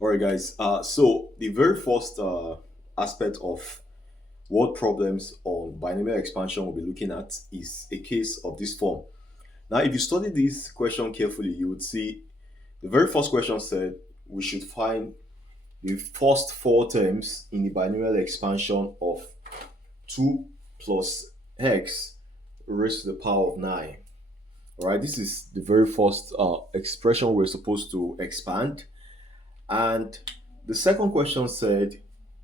All right, guys. So the very first aspect of word problems on binomial expansion we'll be looking at is a case of this form. Now, if you study this question carefully, you would see the very first question said we should find the first four terms in the binomial expansion of 2 plus x raised to the power of 9. All right, this is the very first expression we're supposed to expand. And the second question said,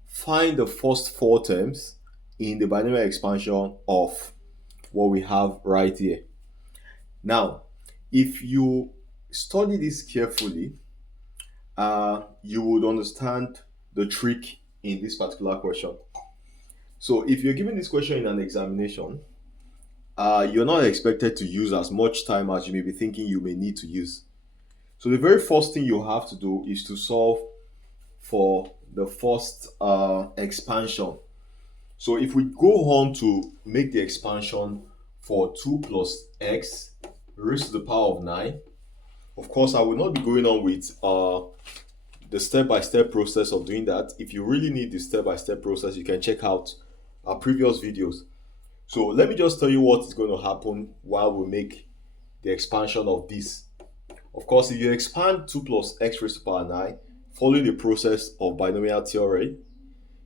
find the first four terms in the binomial expansion of what we have right here. Now, if you study this carefully, you would understand the trick in this particular question. So, if you're given this question in an examination, you're not expected to use as much time as you may be thinking you may need to use. So, the very first thing you have to do is to solve for the first expansion. So if we go on to make the expansion for 2 plus x raised to the power of 9, of course, I will not be going on with the step-by-step process of doing that. If you really need the step-by-step process, you can check out our previous videos. So let me just tell you what is going to happen while we make the expansion of this. Of course, if you expand 2 plus x raised to the power 9, following the process of binomial theory,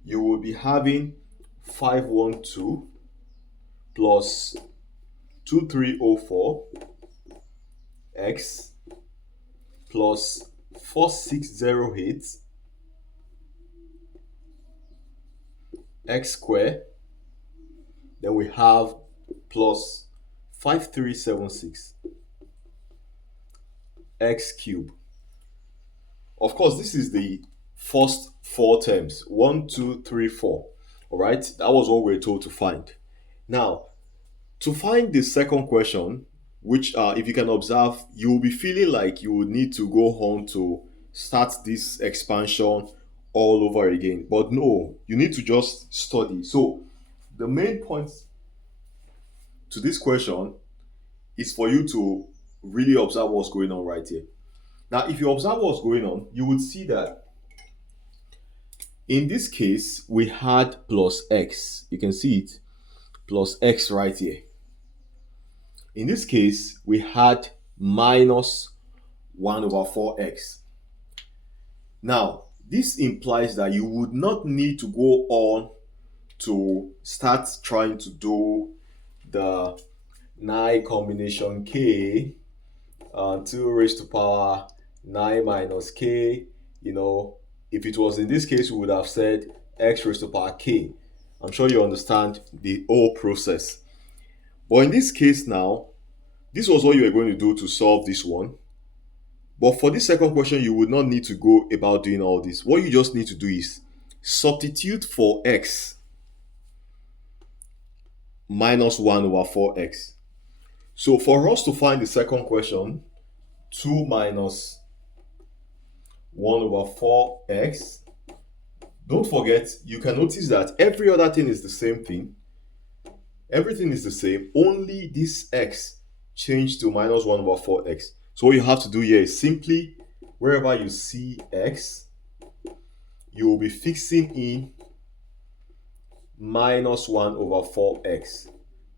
you will be having 512 plus 2304 x plus 4608 x squared. Then we have plus 5376 x cubed. Of course, this is the first four terms. One, two, three, four. All right, that was what we're told to find. Now, to find the second question, which if you can observe, you will be feeling like you would need to go home to start this expansion all over again. But no, you need to just study. So the main point to this question is for you to really observe what's going on right here. Now, if you observe what's going on, you would see that in this case, we had plus x. You can see it, plus x right here. In this case, we had minus 1 over 4x. Now, this implies that you would not need to go on to start trying to do the 9 combination k 2 raised to power 9 minus k. If it was in this case, we would have said x raised to power k. I'm sure you understand the whole process. But in this case now, this was what you were going to do to solve this one. But for this second question, you would not need to go about doing all this. What you just need to do is substitute for x minus 1 over 4x. So for us to find the second question, 2 minus 1 over 4x, don't forget, you can notice that every other thing is the same thing. Everything is the same, only this x changed to minus 1 over 4x. So what you have to do here is simply, wherever you see x, you will be fixing in minus 1 over 4x.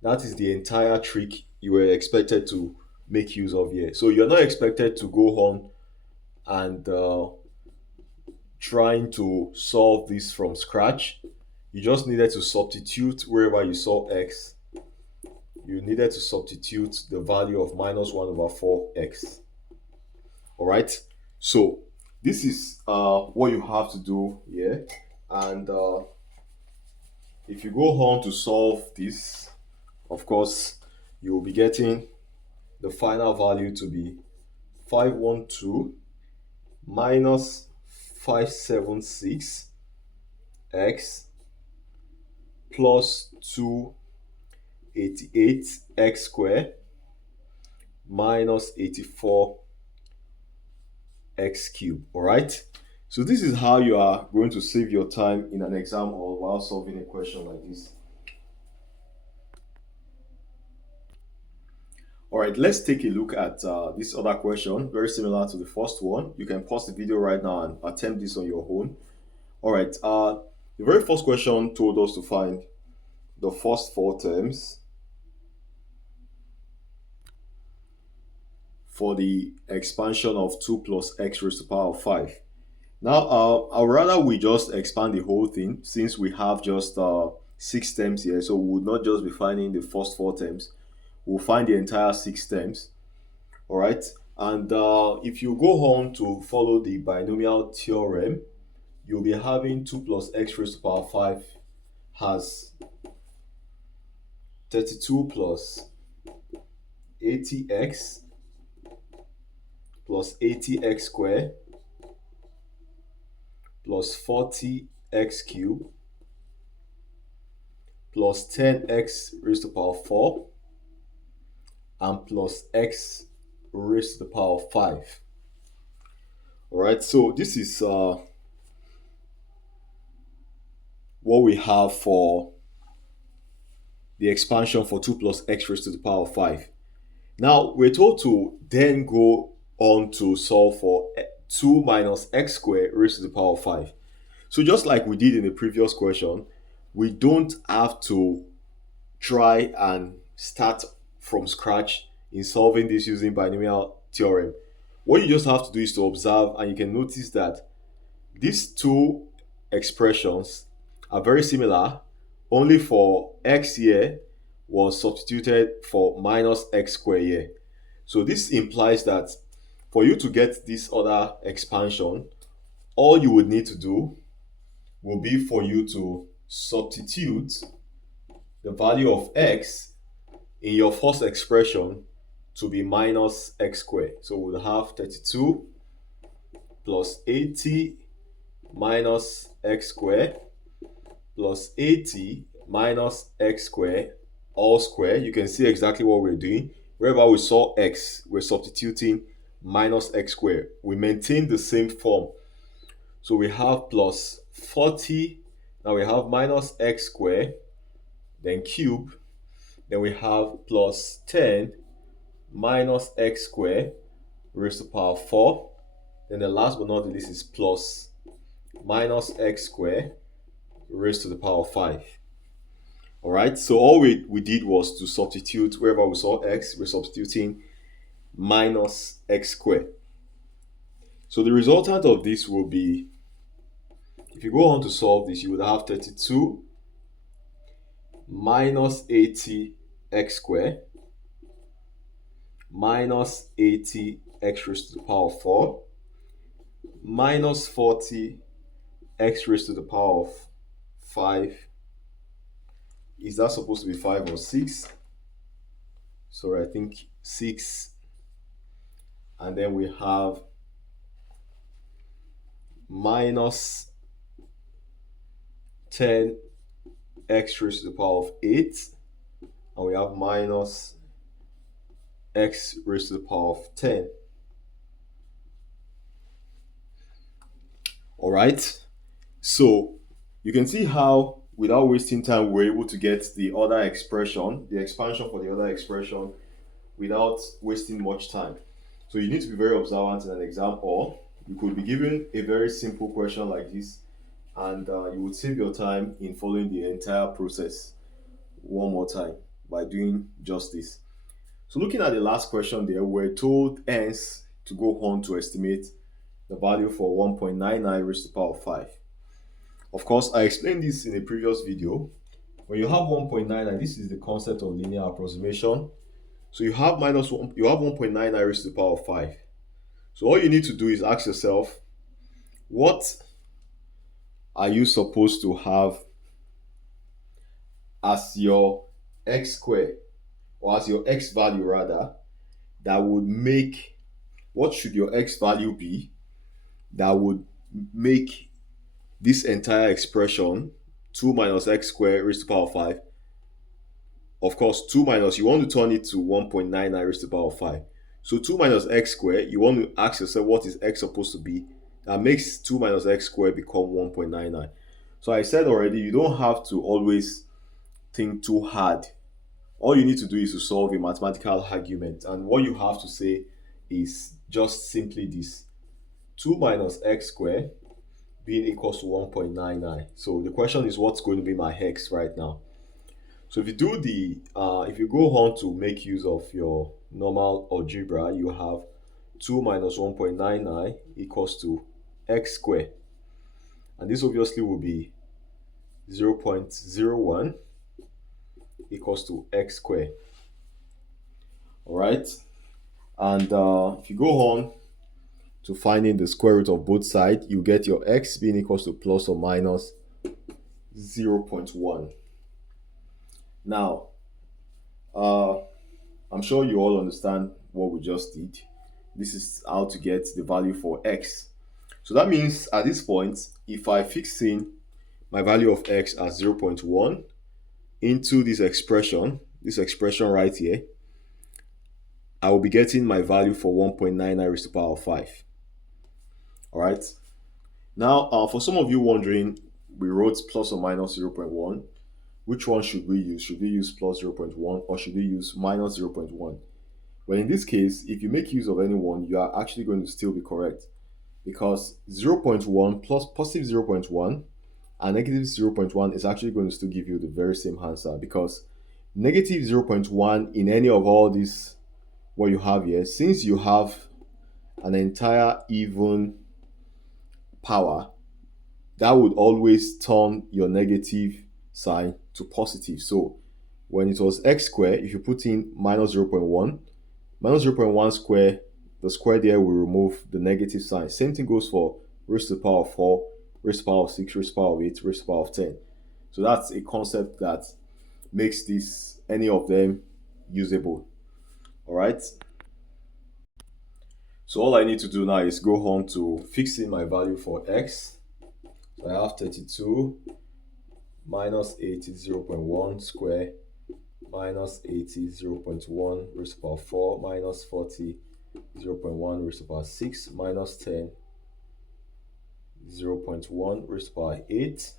That is the entire trick you were expected to make use of here. So you're not expected to go on and trying to solve this from scratch. You just needed to substitute wherever you saw x. You needed to substitute the value of minus 1 over 4x. All right. So this is what you have to do here. And if you go on to solve this, of course, you will be getting the final value to be 512 minus 576 x plus 288 x squared minus 84 x cubed. All right. So this is how you are going to save your time in an exam hall while solving a question like this. All All right, let's take a look at this other question, very similar to the first one. You can pause the video right now and attempt this on your own. All right, the very first question told us to find the first four terms for the expansion of 2 plus x raised to the power of 5. Now, I'd rather we just expand the whole thing since we have just six terms here. So we would not just be finding the first four terms. We'll find the entire six terms. All right. And if you go on to follow the binomial theorem, you'll be having 2 plus x raised to the power 5 has 32 plus 80x plus 80x squared plus 40x cubed plus 10x raised to the power 4 and plus x raised to the power 5. All right, so this is what we have for the expansion for 2 plus x raised to the power 5. Now, we're told to then go on to solve for 2 minus x squared raised to the power 5. So just like we did in the previous question, we don't have to try and start from scratch in solving this using binomial theorem. What you just have to do is to observe, and you can notice that these two expressions are very similar, only for x here was substituted for minus x squared here. So this implies that for you to get this other expansion, all you would need to do will be for you to substitute the value of x in your first expression to be minus x squared. So we'll have 32 plus 80 minus x squared plus 80 minus x squared all squared. You can see exactly what we're doing. Wherever we saw x, we're substituting minus x squared. We maintain the same form. So we have plus 40, now we have minus x squared, then cube, then we have plus 10 minus x squared raised to the power 4. Then the last but not the least is plus minus x squared raised to the power 5. All right, so all we did was to substitute wherever we saw x, we're substituting minus x squared. So the resultant of this will be, if you go on to solve this, you would have 32 minus 80 x squared minus 80 x raised to the power 4 minus 40 x raised to the power of 5. Is that supposed to be 5 or 6? Sorry, I think 6. And then we have minus 10 x raised to the power of 8. And we have minus x raised to the power of 10. All right. So you can see how, without wasting time, we're able to get the other expression, the expansion for the other expression, without wasting much time. So you need to be very observant in an exam, or you could be given a very simple question like this, and you would save your time in following the entire process one more time by doing just this. So looking at the last question there, we're told hence to go on to estimate the value for 1.99 raised to the power of 5. Of course, I explained this in a previous video. When you have 1.99, this is the concept of linear approximation. So you have minus 1, you have 1.99 raised to the power of 5. So all you need to do is ask yourself, what are you supposed to have as your x squared, or as your x value rather, that would make, what should your x value be that would make this entire expression 2 minus x squared raised to the power of 5. Of course, 2 minus, you want to turn it to 1.99 raised to the power of 5. So 2 minus x squared, you want to ask yourself, what is x supposed to be? That makes 2 minus x squared become 1.99. So I said already, you don't have to always think too hard All you need to do is to solve a mathematical argument, and what you have to say is just simply this: 2 minus x squared being equals to 1.99. So the question is, what's going to be my x right now? So if you do if you go on to make use of your normal algebra, you have 2 minus 1.99 equals to x squared. And this obviously will be 0.01 equals to x squared. All right. And if you go on to finding the square root of both sides, you get your x being equals to plus or minus 0.1. Now, uh, I'm sure you all understand what we just did. This is how to get the value for x. So that means at this point, if I fix in my value of x as 0.1 into this expression right here, I will be getting my value for 1.99 raised to the power of 5. All right. Now, for some of you wondering, we wrote plus or minus 0.1. Which one should we use? Should we use plus 0.1 or should we use minus 0.1? Well, in this case, if you make use of any one, you are actually going to still be correct, because 0.1 plus positive 0.1 and negative 0.1 is actually going to still give you the very same answer, because negative 0.1 in any of all these, what you have here, since you have an entire even power, that would always turn your negative sign to positive. So when it was x squared, if you put in minus 0.1, minus 0.1 square, the square there will remove the negative sign. Same thing goes for raised to the power of 4, raised to the power of 6, raised to the power of 8, raised to the power of 10. So that's a concept that makes this, any of them, usable. All right. So all I need to do now is go home to fix in my value for x. So I have 32 minus 80 0.1 square minus 80 0.1 raised to the power 4 minus 40 0.1 raised to the power 6 minus 10 0.1 raised to the power 8.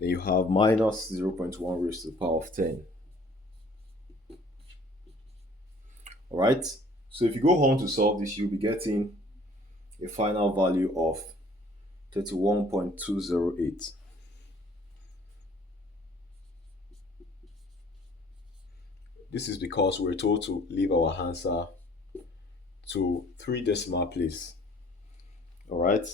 Then you have minus 0.1 raised to the power of 10. All right. So if you go on to solve this, you'll be getting a final value of 31.208. This is because we're told to leave our answer to 3 decimal place. All right.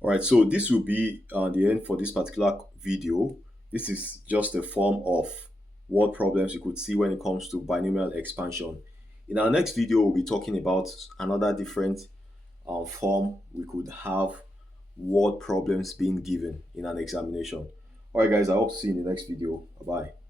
All right, so this will be the end for this particular video. This is just a form of what problems you could see when it comes to binomial expansion. In our next video, we'll be talking about another different form we could have word problems being given in an examination. All right, guys, I hope to see you in the next video. Bye-bye.